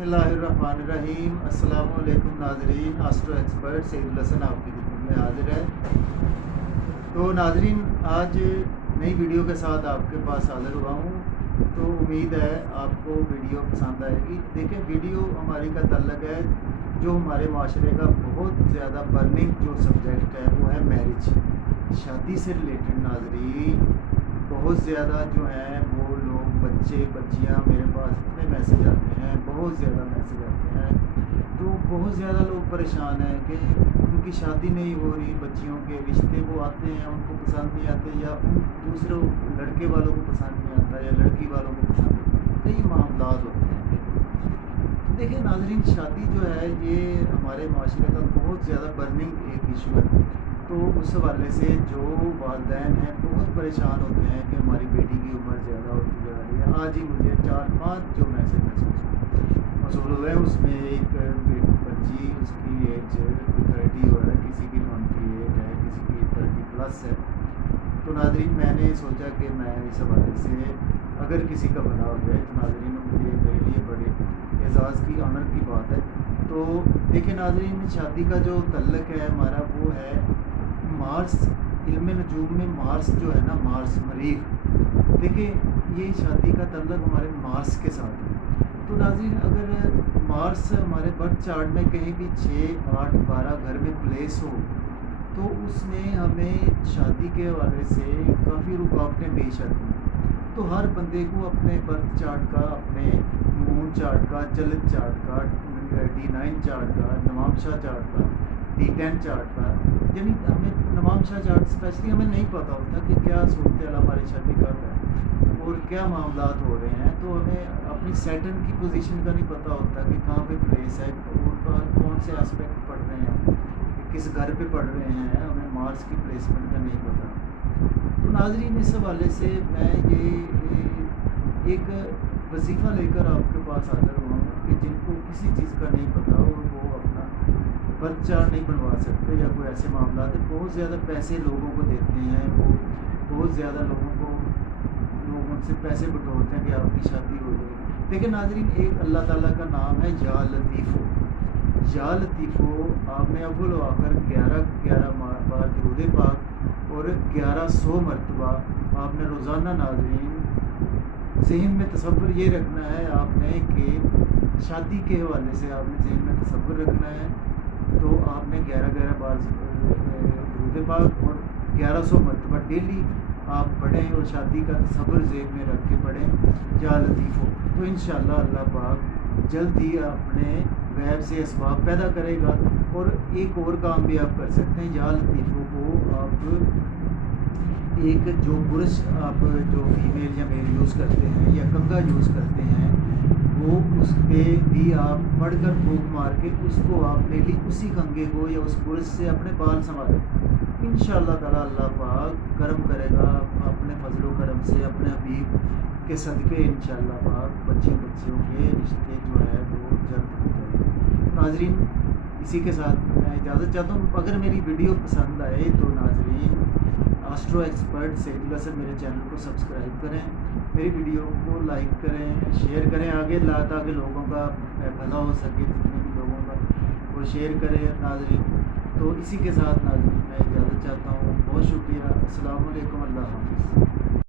बिस्मिल्लाहिर्रहमानिर्रहीम। अस्सलाम वालेकुम नाजरीन। एस्ट्रो एक्सपर्ट सईद हसन आपकी खिदमत में हाजिर है। तो नाजरीन, आज नई वीडियो के साथ आपके पास हाजिर हुआ हूँ। तो उम्मीद है आपको वीडियो पसंद आएगी। देखें, वीडियो हमारी का ताल्लुक है जो हमारे माशरे का बहुत ज़्यादा बर्निंग जो सब्जेक्ट है वो है मैरिज, शादी से रिलेटेड। नाजरीन, बहुत ज़्यादा जो है वो लोग बच्चे बच्चियां मेरे पास इतने मैसेज आते हैं, बहुत ज़्यादा मैसेज आते हैं। तो बहुत ज़्यादा लोग परेशान हैं कि उनकी शादी नहीं हो रही, बच्चियों के रिश्ते वो आते हैं उनको पसंद नहीं आते, या उन दूसरों लड़के वालों को पसंद नहीं आता, या लड़की वालों को पसंद नहीं आता। कई मामला होते हैं। देखिए नाजरीन, शादी जो है ये हमारे माशरे का बहुत ज़्यादा बर्निंग एक इशू है। तो उस हवाले से जो वालिदैन हैं बहुत परेशान होते हैं कि हमारी बेटी की उम्र ज़्यादा होती जा रही है। आज ही मुझे 4-5 जो मैसेज मौसूल हुए, उसमें एक बच्ची, उसकी एज 30 हो है, किसी की 28 है, किसी की 30+ है। तो नाजरीन, मैंने सोचा कि मैं इस हवाले से अगर किसी का भला हो जाए तो नाजरीन ये मेरे लिए बड़े एजाज़ की, ऑनर की बात है। तो देखिए नाजरीन, शादी का जो तल्लक है हमारा वो है मार्स। इल्म नजूम में मार्स जो है ना, मार्स मरीख, देखिए ये शादी का तल्लक हमारे मार्स के साथ है। तो नाज़रीन, अगर मार्स हमारे बर्थ चार्ट में कहीं भी 6, 8, 12 घर में प्लेस हो तो उसमें हमें शादी के हवाले से काफ़ी रुकावटें पेश आती हैं। तो हर बंदे को अपने बर्थ चार्ट का, अपने मून चार्ट का, चलित चार्ट का, D9 चार्ट का, नवामशाह चार्ट का, D10 चार्ट का, यानी हमें नवामशाह चार्ट स्पेशली हमें नहीं पता होता कि क्या सूरत हमारी शादी का है और क्या मामलात हो रहे हैं। तो हमें अपनी सैटर्न की पोजीशन का नहीं पता होता कि कहाँ पे प्लेस है और कौन से एस्पेक्ट पढ़ रहे हैं, किस घर पे पढ़ रहे हैं, हमें मार्स की प्लेसमेंट का नहीं पता। तो नाजरीन, इस हवाले से मैं ये एक वजीफ़ा लेकर आपके पास हाज़िर हुआ हूँ कि जिनको किसी चीज़ का नहीं पता और वो अपना बर्थ चार्ट नहीं बनवा सकते, या कोई ऐसे मामला है, बहुत ज़्यादा पैसे लोगों को देते हैं, वो बहुत ज़्यादा लोग उनसे पैसे बटोरते हैं कि आपकी शादी हो जाएगी। देखिए नाजरीन, एक अल्लाह ताला का नाम है या लतीफ़ो। या लतीफ़ो, आपने अव्वल व आखिर 11 बार दुरूद पाक और 1100 मरतबा आपने रोज़ाना नाजरीन ज़हन में तसव्वुर ये रखना है आपने कि शादी के हवाले से आपने ज़हन में तसव्वुर रखना है। तो आपने 11 बार दुरूद पाक और 1100 मरतबा डेली आप पढ़ें और शादी का तसव्वुर ज़हन में रख के पढ़ें या लतीफ़ो। तो इंशाअल्लाह अल्लाह पाक जल्द ही अपने गैब से असबाब पैदा करेगा। और एक और काम भी आप कर सकते हैं, या लतीफ़ों को आप एक जो ब्रश आप जो फीमेल या मेल यूज़ करते हैं या कंघा यूज़ करते हैं, वो उस पर भी आप पढ़कर फूंक मार के उसको आप डेली उसी कंघे को या उस ब्रश से अपने बाल संभालें। इंशाअल्लाह ताला अल्लाह पाक करम करेगा अपने फजलो करम से, अपने हबीब के सदक़े इंशाअल्लाह पाक बच्चियों के रिश्ते जो है वो जल्द हो जाएंगे। नाजरीन, इसी के साथ मैं इजाज़त चाहता हूँ। अगर मेरी वीडियो पसंद आए तो नाजरीन एस्ट्रो एक्सपर्ट सईद हसन मेरे चैनल को सब्सक्राइब करें, मेरी वीडियो को लाइक करें, शेयर करें आगे ताकि लोगों का भला हो सके, जितने भी लोगों का, वो शेयर करें नाजरीन। तो इसी के साथ नाजरीन मैं इजाज़त चाहता हूँ। बहुत शुक्रिया। अस्सलाम वालेकुम, अल्लाह हाफ़िज़।